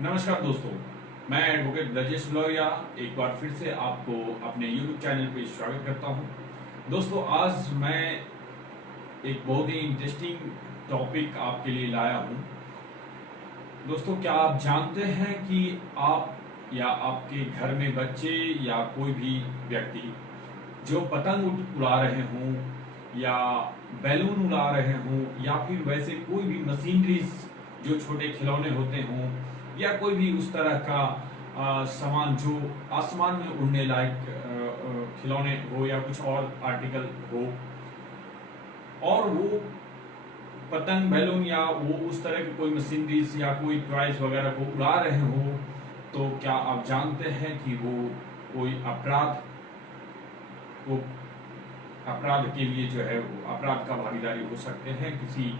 नमस्कार दोस्तों, मैं एडवोकेट ब्रजेश लौरिया एक बार फिर से आपको अपने YouTube चैनल पे स्वागत करता हूं। दोस्तों, आज मैं एक बहुत ही इंटरेस्टिंग टॉपिक आपके लिए लाया हूं। दोस्तों, क्या आप जानते हैं कि आप या आपके घर में बच्चे या कोई भी व्यक्ति जो पतंग उड़ा रहे हों या बैलून उड़ा रहे हों या फिर वैसे कोई भी मशीनरीज जो छोटे खिलौने होते हों या कोई भी उस तरह का सामान जो आसमान में उड़ने लायक खिलौने हो या कुछ और आर्टिकल हो, और वो पतंग बैलून या वो उस तरह की कोई मशीनरीज या कोई टॉयज वगैरह को उड़ा रहे हो, तो क्या आप जानते हैं कि वो कोई अपराध के लिए जो है वो अपराध का भागीदारी हो सकते हैं। किसी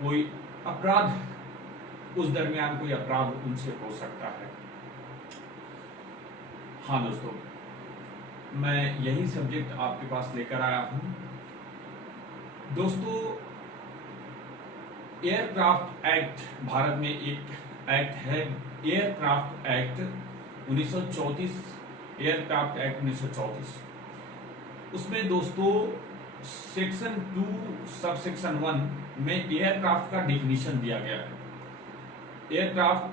कोई अपराध उस दरमियान कोई अपराध उनसे हो सकता है। हाँ दोस्तों, मैं यही सब्जेक्ट आपके पास लेकर आया हूं। दोस्तों, एयरक्राफ्ट एक्ट, भारत में एक एक्ट है एयरक्राफ्ट एक्ट 1934, एयरक्राफ्ट एक्ट 1934। उसमें दोस्तों सेक्शन 2 सब सेक्शन 1 में एयरक्राफ्ट का डिफिनीशन दिया गया है। एयरक्राफ्ट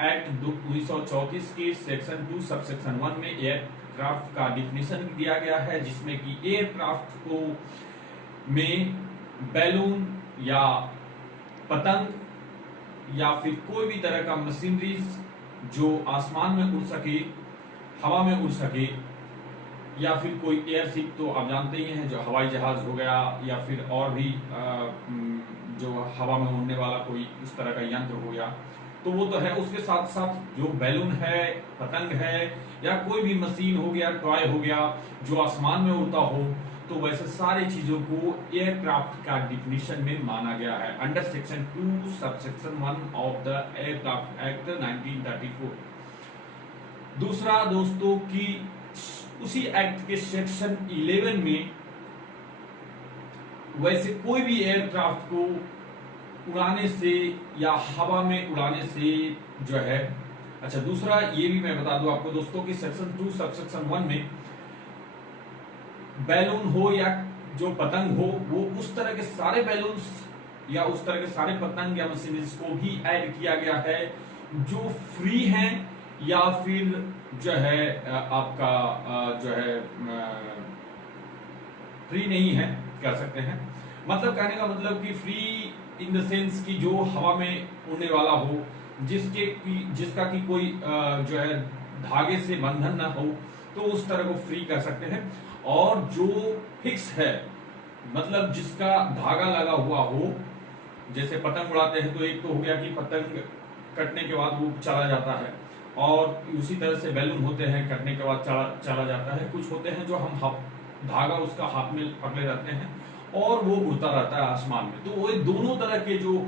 एक्ट 1934 के सेक्शन 2 सब सेक्शन 1 में एयरक्राफ्ट का डिफिनीशन दिया गया है, जिसमें कि एयरक्राफ्ट को में बैलून या पतंग या फिर कोई भी तरह का मशीनरीज जो आसमान में उड़ सके, हवा में उड़ सके, या फिर कोई एयरशिप, तो आप जानते ही हैं जो हवाई जहाज हो गया, या फिर और भी जो हवा में उड़ने वाला कोई उस तरह का यंत्र हो गया, तो वो तो है। उसके साथ साथ जो बैलून है, पतंग है, या कोई भी मशीन हो गया, टॉय हो गया जो आसमान में उड़ता हो, तो वैसे सारी चीजों को एयरक्राफ्ट का डिफिनीशन में माना गया है under section 2 sub section 1 of the aircraft act 1934। दूसरा दोस्तों की उसी एक्ट के सेक्शन 11 में वैसे कोई भी एयरक्राफ्ट को उड़ाने से या हवा में उड़ाने से जो है, अच्छा दूसरा ये भी मैं बता दूं आपको दोस्तों कि सेक्शन 2 सब सेक्शन 1 में बैलून हो या जो पतंग हो, वो उस तरह के सारे बैलून्स या उस तरह के सारे पतंग या मशीनरीज को भी ऐड किया गया है जो फ्री हैं या फिर जो है आपका जो है फ्री नहीं है, कह सकते हैं। मतलब कहने का मतलब कि फ्री इन द सेंस कि जो हवा में उड़ने वाला हो, जिसका की कोई जो है धागे से बंधन ना हो, तो उस तरह को फ्री कह सकते हैं। और जो फिक्स है, मतलब जिसका धागा लगा हुआ हो, जैसे पतंग उड़ाते हैं तो एक तो हो गया कि पतंग कटने के बाद वो चला जाता है, और उसी तरह से बैलून होते हैं, कटने के बाद चला जाता है। कुछ होते हैं जो हम धागा उसका हाथ में पकड़े रहते हैं और वो उड़ता रहता है आसमान में। तो वो दोनों तरह के जो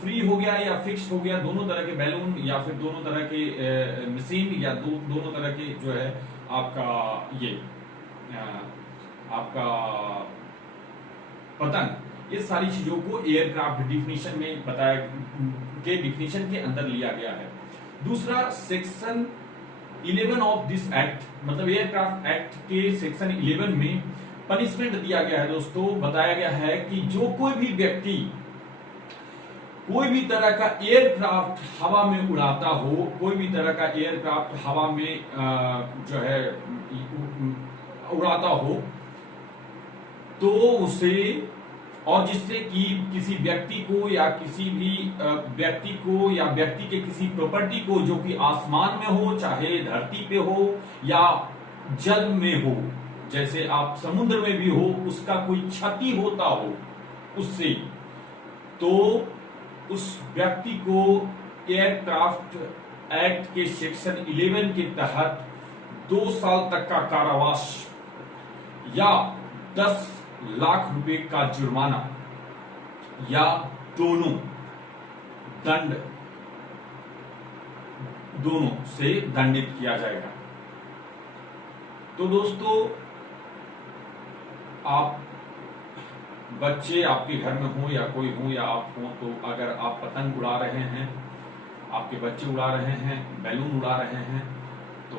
फ्री हो गया या फिक्स हो गया, दोनों तरह के बैलून या फिर दोनों तरह के मशीन या दोनों तरह के जो है आपका ये आपका पतंग, ये सारी चीजों को एयरक्राफ्ट डिफिनीशन में बताया के डिफिनीशन के अंदर लिया गया है। दूसरा सेक्शन 11 ऑफ दिस एक्ट, मतलब एयरक्राफ्ट एक्ट के सेक्शन 11 में पनिशमेंट दिया गया है दोस्तों। बताया गया है कि जो कोई भी व्यक्ति कोई भी तरह का एयरक्राफ्ट हवा में उड़ाता हो, कोई भी तरह का एयरक्राफ्ट हवा में जो है उड़ाता हो, तो उसे, और जिससे कि किसी व्यक्ति को या किसी भी व्यक्ति को या व्यक्ति के किसी प्रॉपर्टी को जो कि आसमान में हो, चाहे धरती पे हो या जल में हो, जैसे आप समुद्र में भी हो, उसका कोई क्षति होता हो उससे, तो उस व्यक्ति को एयरक्राफ्ट एक्ट के सेक्शन 11 के तहत 2 साल तक का कारावास या 10 लाख रुपए का जुर्माना या दोनों दंड, दोनों से दंडित किया जाएगा। तो दोस्तों, आप बच्चे आपके घर में हो या कोई हो या आप हो, तो अगर आप पतंग उड़ा रहे हैं आपके बच्चे उड़ा रहे हैं, बैलून उड़ा रहे हैं, तो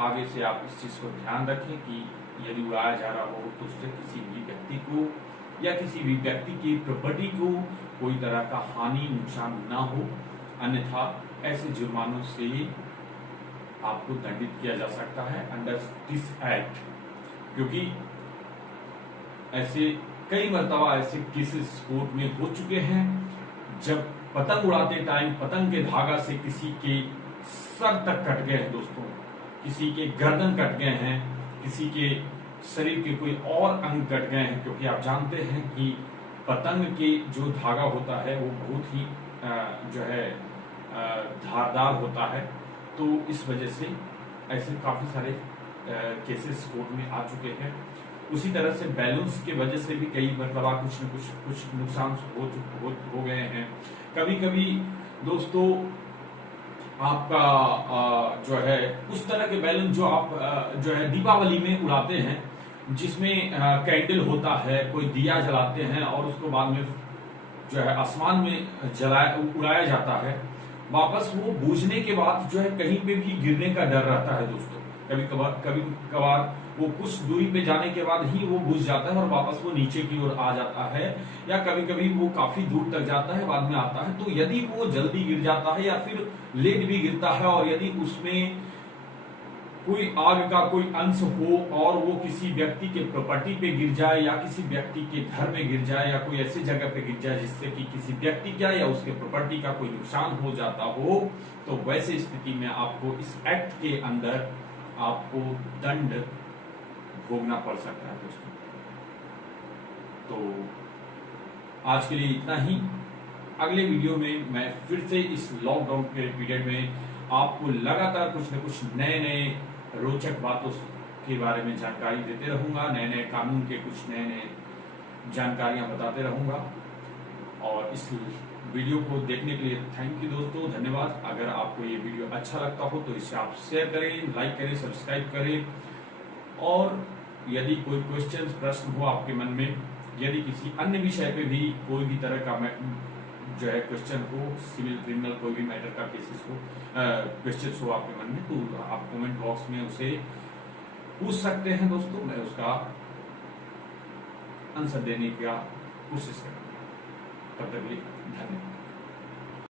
आगे से आप इस चीज को ध्यान रखें कि यदि उड़ाया जा रहा हो तो उससे किसी भी व्यक्ति को या किसी भी व्यक्ति की प्रॉपर्टी को कोई तरह का हानि नुकसान ना हो, अन्यथा ऐसे जुर्मानों से आपको दंडित किया जा सकता है अंडर दिस एक्ट। क्योंकि ऐसे कई मर्तबा ऐसे केसेस कोर्ट में हो चुके हैं जब पतंग उड़ाते टाइम पतंग के धागा से किसी के सर तक कट गए हैं दोस्तों, किसी के गर्दन कट गए हैं, किसी के शरीर के कोई और अंग कट गए हैं। क्योंकि आप जानते हैं कि पतंग के जो धागा होता है वो बहुत ही जो है धारदार होता है, तो इस वजह से ऐसे काफी सारे केसेस कोर्ट में आ चुके हैं। उसी तरह से बैलून्स के वजह से भी कई मरतबा कुछ न कुछ नुकसान हो गए हैं। कभी कभी दोस्तों आपका जो है उस तरह के बैलून जो आप जो है दीपावली में उड़ाते हैं, जिसमें कैंडल होता है, कोई दिया जलाते हैं और उसको बाद में जो है आसमान में उड़ाया जाता है, वापस वो बूझने के बाद जो है कहीं पे भी गिरने का डर रहता है दोस्तों। कभी कभार वो कुछ दूरी पे जाने के बाद ही वो बुझ जाता है और वापस वो नीचे की ओर आ जाता है, या कभी कभी वो काफी दूर तक जाता है बाद में आता है। तो यदि वो जल्दी गिर जाता है या फिर लेट भी गिरता है और यदि उसमें कोई आग का कोई अंश हो और वो किसी व्यक्ति के प्रॉपर्टी पे गिर जाए या किसी व्यक्ति के घर में गिर जाए या कोई ऐसी जगह पे गिर जाए जिससे कि किसी व्यक्ति का या उसके प्रॉपर्टी का कोई नुकसान हो जाता हो, तो वैसे स्थिति में आपको इस एक्ट के अंदर आपको दंड भोगना पड़ सकता है दोस्तों। तो आज के लिए इतना ही। अगले वीडियो में मैं फिर से इस लॉकडाउन के पीरियड में आपको लगातार कुछ न कुछ नए नए रोचक बातों के बारे में जानकारी देते रहूंगा, नए नए कानून के कुछ नए नए जानकारियां बताते रहूंगा। और इस वीडियो को देखने के लिए थैंक यू दोस्तों, धन्यवाद। अगर आपको ये वीडियो अच्छा लगता हो तो इसे आप शेयर करें, लाइक करें, सब्सक्राइब करें। और यदि कोई क्वेश्चन प्रश्न हो आपके मन में, यदि किसी अन्य विषय पे भी कोई भी तरह का जो है क्वेश्चन हो, सिविल क्रिमिनल कोई भी मैटर का केसेस हो, क्वेश्चंस हो आपके मन में, तो आप कमेंट बॉक्स में उसे पूछ सकते हैं दोस्तों। मैं उसका आंसर देने का कोशिश करूंगा। तब तक के लिए धन्यवाद।